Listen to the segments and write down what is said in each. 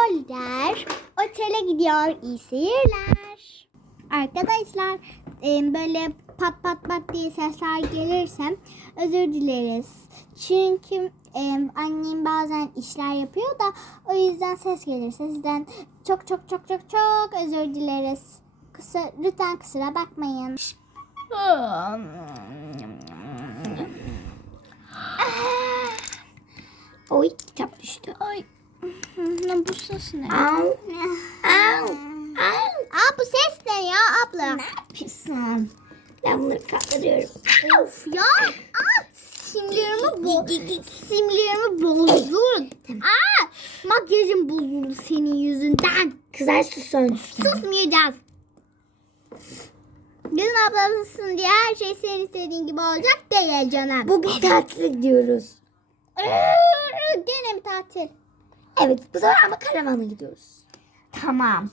roller otele gidiyor. İyi seyirler. Arkadaşlar böyle pat pat pat diye sesler gelirse özür dileriz. Çünkü annem bazen işler yapıyor da o yüzden ses gelirse sizden çok çok çok çok çok özür dileriz. Kısa, lütfen kusura bakmayın. Oy kitap düştü. Ay. Ne bu ses ne? Au. Au. Au. Aa bu ses ne ya abla? Ne yapıyorsun? Ben bunları kaldırıyorum. Of ya. Aa, simlerimi bo simlerimi bozdun. Aa, makyajım bozuldu senin yüzünden. Kızlar susun. Susmayacağız. Bizim ablamızsın diye her şey senin istediğin gibi olacak değil canım. Bugün tatile gidiyoruz. Gene bir tatil. Evet bu sefer ama karavana gidiyoruz. Tamam.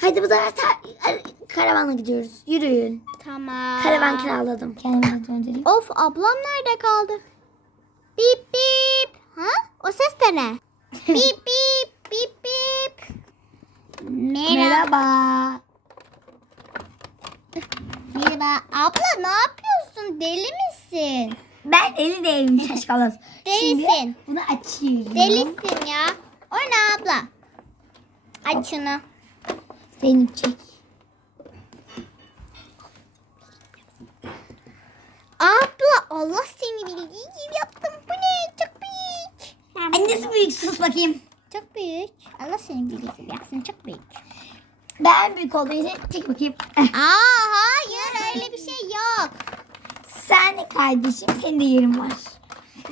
Hadi bu sefer ta- karavana gidiyoruz. Yürüyün. Tamam. Karavan kiraladım. Kendime döndüreyim. Of ablam nerede kaldı? Bip bip. Ha? O ses de ne? bip bip bip bip. Merhaba. Merhaba. Merhaba. Abla ne yapıyorsun? Deli misin? Ben eli değilim şaşkalos. Şimdi Delisin. bunu açıyorum. Delisin ya. O ne abla? Aç şunu. Zeynep çek. Abla Allah seni bildiği gibi yaptım. Bu ne? Çok büyük. Annesi büyük sus bakayım. Çok büyük. Allah seni bildiği gibi yapsın. Çok büyük. Ben büyük için çek bakayım. Aa hayır öyle bir şey yok. Sen de kardeşim senin de yerin var.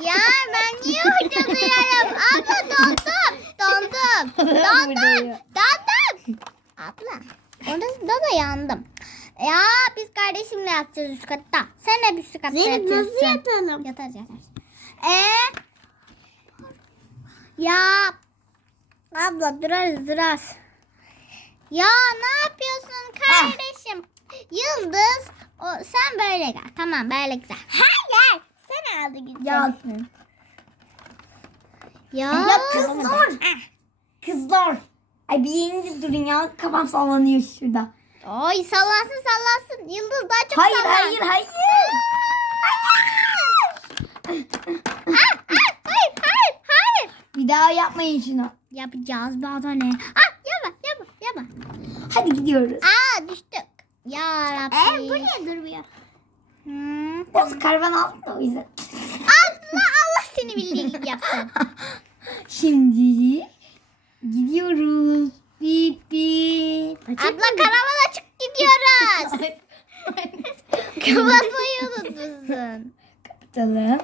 Ya ben niye orada duyarım? Abla dondum. Dondum. Dondum. Dondum. Abla. Orada da yandım. Ya biz kardeşimle yatacağız üst katta. Sen de üst katta Zeynep, yatıyorsun. nasıl yatalım? Yatarız yatarız. Ee, ya abla durarız durarız. Ya ne yapıyorsun kardeşim? Yıldız o, sen böyle gel. Tamam böyle güzel. Hayır. Sen aldı gideceksin. Ya, Ya, kızlar. Kızlar. Ay bir yerinize durun ya. Kafam sallanıyor şurada. Oy sallansın sallansın. Yıldız daha çok Hayır sallan. hayır hayır. Ah, ah, hayır hayır hayır. Bir daha yapmayın şunu. Yapacağız ne? Ah yapma yapma yapma. Hadi gidiyoruz. Aa düştük. Ya Rabbi. bu niye durmuyor? Hmm. Biraz karavan aldım da o yüzden. Allah Allah seni bildiği gibi yapsın. Şimdi gidiyoruz. Bip bip. Abla karavana çık gidiyoruz. Kapatmayı unutmuşsun. Kapatalım.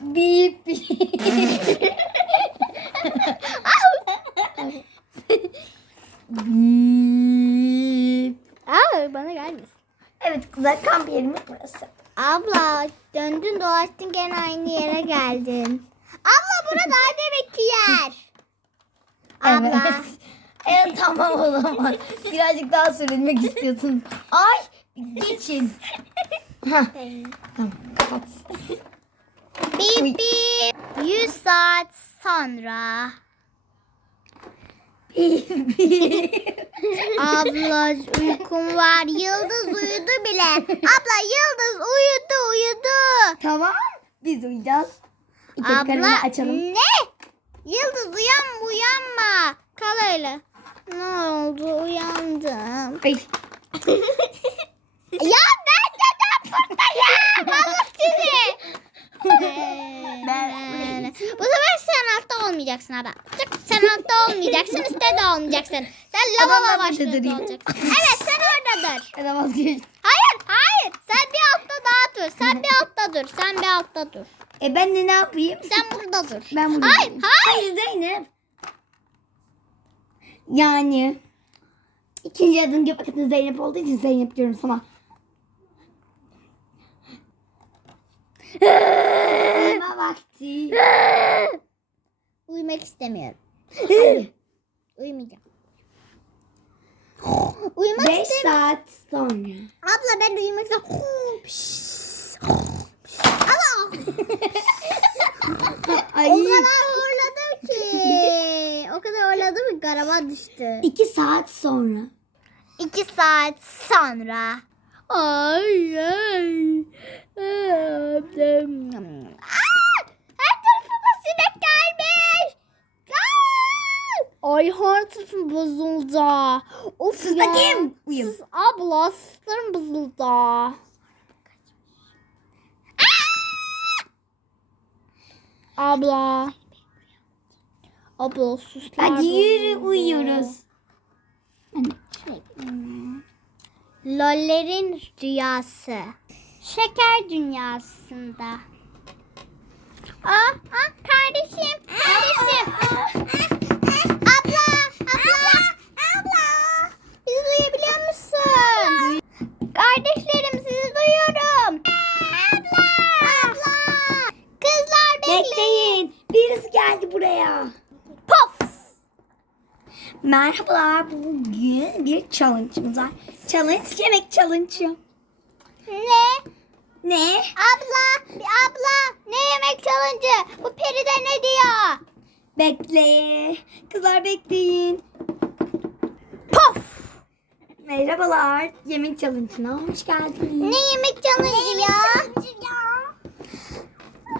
Bip bip. bip. Aa bana gelmesin. Evet kızlar kamp yerimiz burası. Abla döndün dolaştın gene aynı yere geldin. Abla burada daha demek ki yer. Abla. Evet. Evet tamam o zaman. Birazcık daha sürünmek istiyorsunuz. Ay geçin. Hah, tamam kapat. Bip bip. 100 saat sonra. Abla uykum var. Yıldız uyudu bile. Abla Yıldız uyudu uyudu. tamam biz uyuyacağız. Abla açalım. ne? Yıldız uyanma uyanma. Kal öyle. Ne oldu uyandım. Ay. ya ben neden buradayım? Allah sizi. Ben- Bu sefer sen altta olmayacaksın abi. Sen altta olmayacaksın, üstte de olmayacaksın. Sen lavabo durayım. olacaksın. Evet, sen orada dur. Ben de vazgeçtim. Hayır, hayır. Sen bir altta daha dur. Sen bir altta dur. Sen bir altta dur. E ben de ne yapayım? Sen burada dur. Ben burada Hayır, durayım. hayır. Hayır Zeynep. Yani ikinci adın göbekli Zeynep olduğu için Zeynep diyorum sana. Uyuma vakti. Uyumak istemiyorum. Hayır. Uyumayacağım. Uyumak 5 saat sonra. Abla ben de uyumak Ay. o kadar horladım ki. O kadar horladım ki garaba düştü. 2 saat sonra. 2 saat sonra. Ay ay. Her tarafıma sinek Aa! Ay her tarafım bozuldu. Of Sus ya. bakayım. Uyum. Sus abla sırtlarım bozuldu. Abla. Abla suslar Hadi yürü bozuldu. uyuyoruz. Lollerin rüyası. Şeker dünyasında. Aa, aa kardeşim, kardeşim. abla, abla, abla. Bizi duyabiliyor musun? Kardeşlerim sizi duyuyorum. Abla, abla. Kızlar bekleyin. Bekleyin. Birisi geldi buraya. Pof. Merhabalar. Bugün bir challenge'ımız var. Challenge yemek challenge. Ne? Ne? Abla, bir abla. Ne yemek challenge? Bu peride ne diyor? Bekle. Kızlar bekleyin. Pof. Merhabalar. Yemek challenge'ına hoş geldiniz. Ne yemek challenge ya?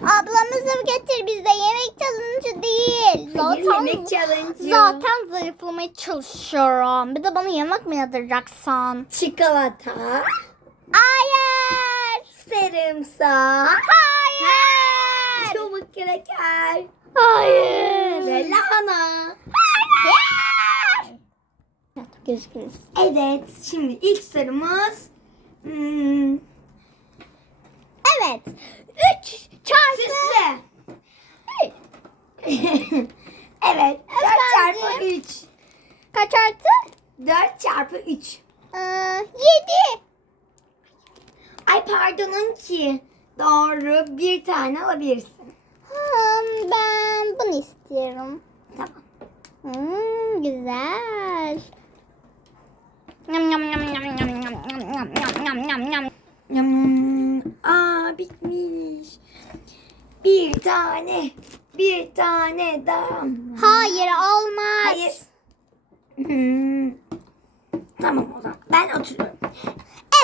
Ablamızı getir bize yemek challenge değil. Hayır, Zaten, yemek challenge. zaten zayıflamaya çalışıyorum. Bir de bana yemek mi yedireceksin? Çikolata. Hayır. Sarımsak. Hayır. Çubuk kraker. Hayır. Ve lahana. Hayır. Gözükünüz. Evet. Şimdi ilk sorumuz. Hmm, Evet. Çarpı. süsle. evet. 4 çarpı Efendim? 3. Kaç artı? 4 çarpı 3. Ee, yedi. Ay pardon ki. Doğru. Bir tane alabilirsin. Hmm, ben bunu istiyorum. Tamam. Hmm, güzel. Yam yam yam yam yam yam yam yam yam yam yam. Hmm, aa bitmiş. Bir tane. Bir tane daha. Hayır olmaz. Hayır. Hmm. Tamam o zaman. Ben oturuyorum.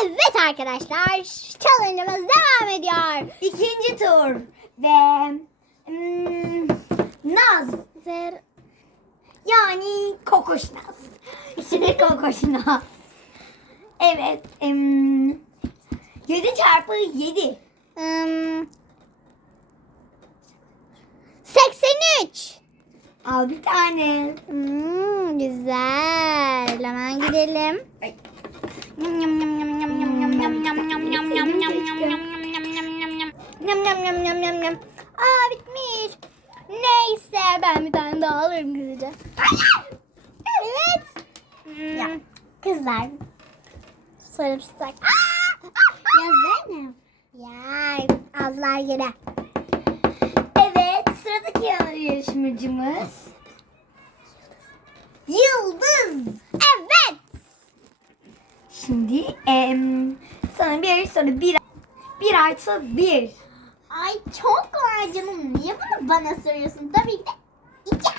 Evet arkadaşlar challenge'ımız devam ediyor. İkinci tur. Ve hmm, Naz. Zer Yani kokoş Naz. İçine kokoş Naz. Evet. em, 7 çarpı 7. ım, 83. Al bir tane. Hmm, güzel. Hemen gidelim. Ay. Yam yam yam yam yam yam yam yam yam yam yam yam yam yam yam. Yam yam yam yam yam yam. Aa bitmiş. Neyse ben bir tane daha alırım hızlıca. Evet. Ya. Hmm, Kızlar. Sarımsak. Ya Zeynep. Ya azlar yere. Yarışmacımız Yıldız. Evet. Şimdi em, sana bir soru bir, bir artı bir. Ay çok kolay canım. Niye bunu bana soruyorsun? Tabii ki de iki.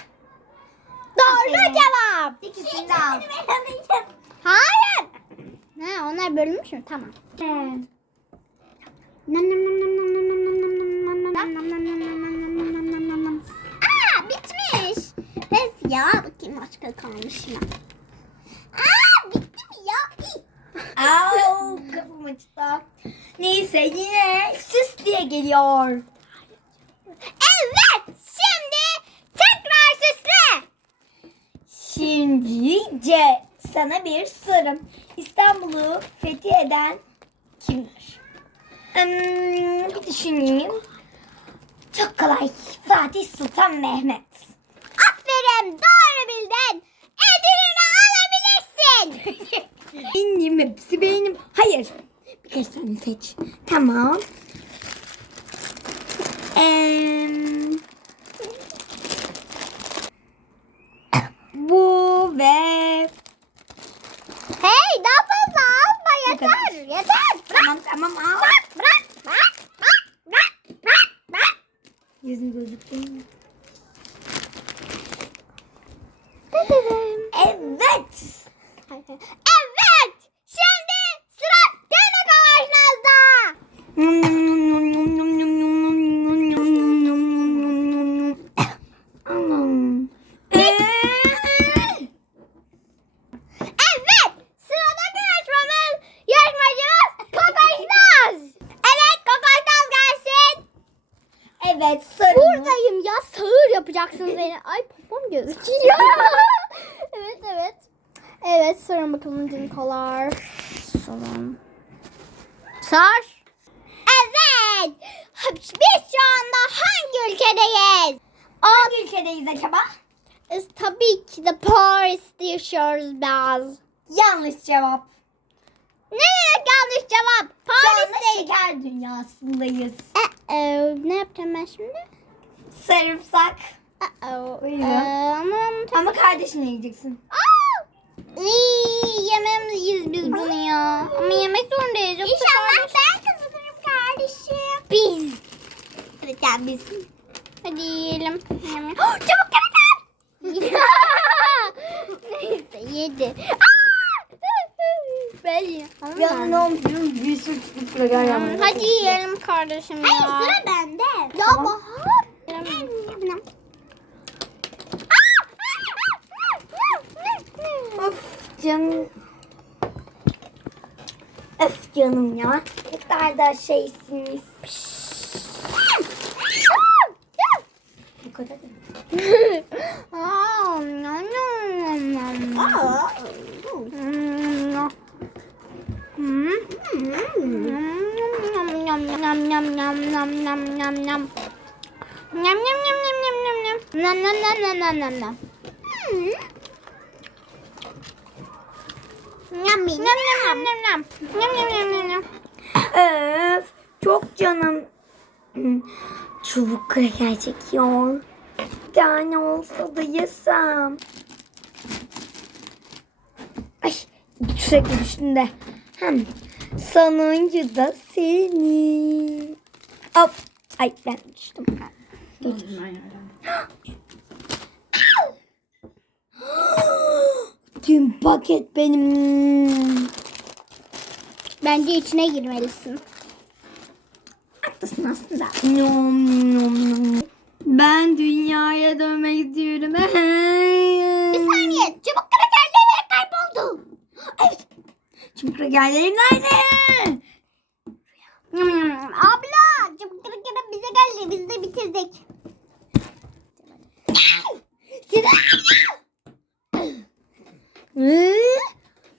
Doğru Aferin. cevap. İkisini de al. Hayır. Ha, onlar bölünmüş mü? Tamam. Evet. Nam nam nam nam nam mı? Aa bitti mi ya? Au, kafam acıdı. Neyse yine süs diye geliyor. Evet şimdi tekrar süsle. Şimdi C. Sana bir sorum. İstanbul'u fetheden kimdir? Hmm, bir düşüneyim. Çok kolay. Fatih Sultan Mehmet. Aferin doğru bildin. Ödülünü alabilirsin. Benim hepsi benim. Hayır. Birkaç tane seç. Tamam. Em, bu ve hey daha fazla alma yeter. Yeter. Bırak. tamam tamam al. Bırak. Bırak. Bırak. Bırak. Bırak. Bırak. Yüzüm gözüküyor mu? Bırak. Evet. Şimdi sıra gene Kavaşnaz'da. Evet. Sıradaki yarışmamız yarışmacımız Kavaşnaz. Evet Kavaşnaz gelsin. Evet sarı. Buradayım ya sağır yapacaksınız beni. Ay popom gözüküyor. evet evet. Evet sorun bakalım dinkolar. Sorun. Sor. Evet. Biz şu anda hangi ülkedeyiz? Hangi ülkedeyiz acaba? Biz tabii ki de Paris'te yaşıyoruz biraz. Yanlış cevap. Ne demek yanlış cevap? Paris'te. şeker dünyasındayız. Ee, ne yapacağım ben şimdi? Sarımsak. Uh-oh. Buyurun. Ee, aman Ama kardeşinle yiyeceksin. Aa! İyi, yememeliyiz biz bunu ya. Ama yemek zorundayız. Yoksa İnşallah ben kazanırım kardeşim. Biz. Evet yani biz. Hadi yiyelim. Çabuk yemek Neyse yedi. Ben. Ya ne olmuş? Bir sürü çocukla gel Hmm, Hadi yiyelim kardeşim ya. Hayır sıra bende. Ya Tamam. Bahar. Of canım. Öf canım ya. Ne kadar da şeysiniz. Bu anneannem. Hmm. Yum, yum, yum, yum, yum, yum, yum, yum. Öf, çok canım hmm. çubuk kraker çekiyor. Bir tane olsa da yesem. Ay, sürekli düşünde. Hem sonuncu da senin. Hop, ay ben düştüm. Geçmiş. Tüm paket benim. Bence içine girmelisin. Haklısın aslında. Nom, nom, nom. Ben dünyaya dönmek istiyorum. Bir saniye. Çabuk krakerleri kayboldu. Evet. Çünkü krakerlerim nerede? Hmm, Abla çabuk kraker bize geldi. Biz de bitirdik. Hı?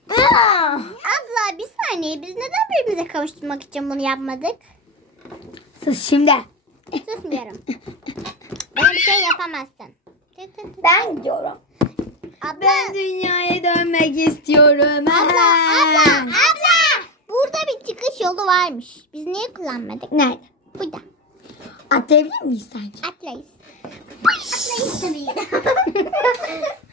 Abla bir saniye. Biz neden birbirimize kavuşturmak için bunu yapmadık? Sus şimdi. Susmuyorum. Bana bir şey yapamazsın. Ben gidiyorum. Abla. Ben dünyaya dönmek istiyorum. Abla, abla, abla. Burada bir çıkış yolu varmış. Biz niye kullanmadık? Nerede? Burada. Atlayabilir miyiz sence? Atlayız. Atlayın tabii.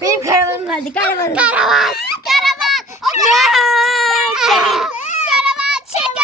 Benim karavanım geldi. Karavanım. Karavan. Karavan. Karavan. Karavan. Karavan. Karavan.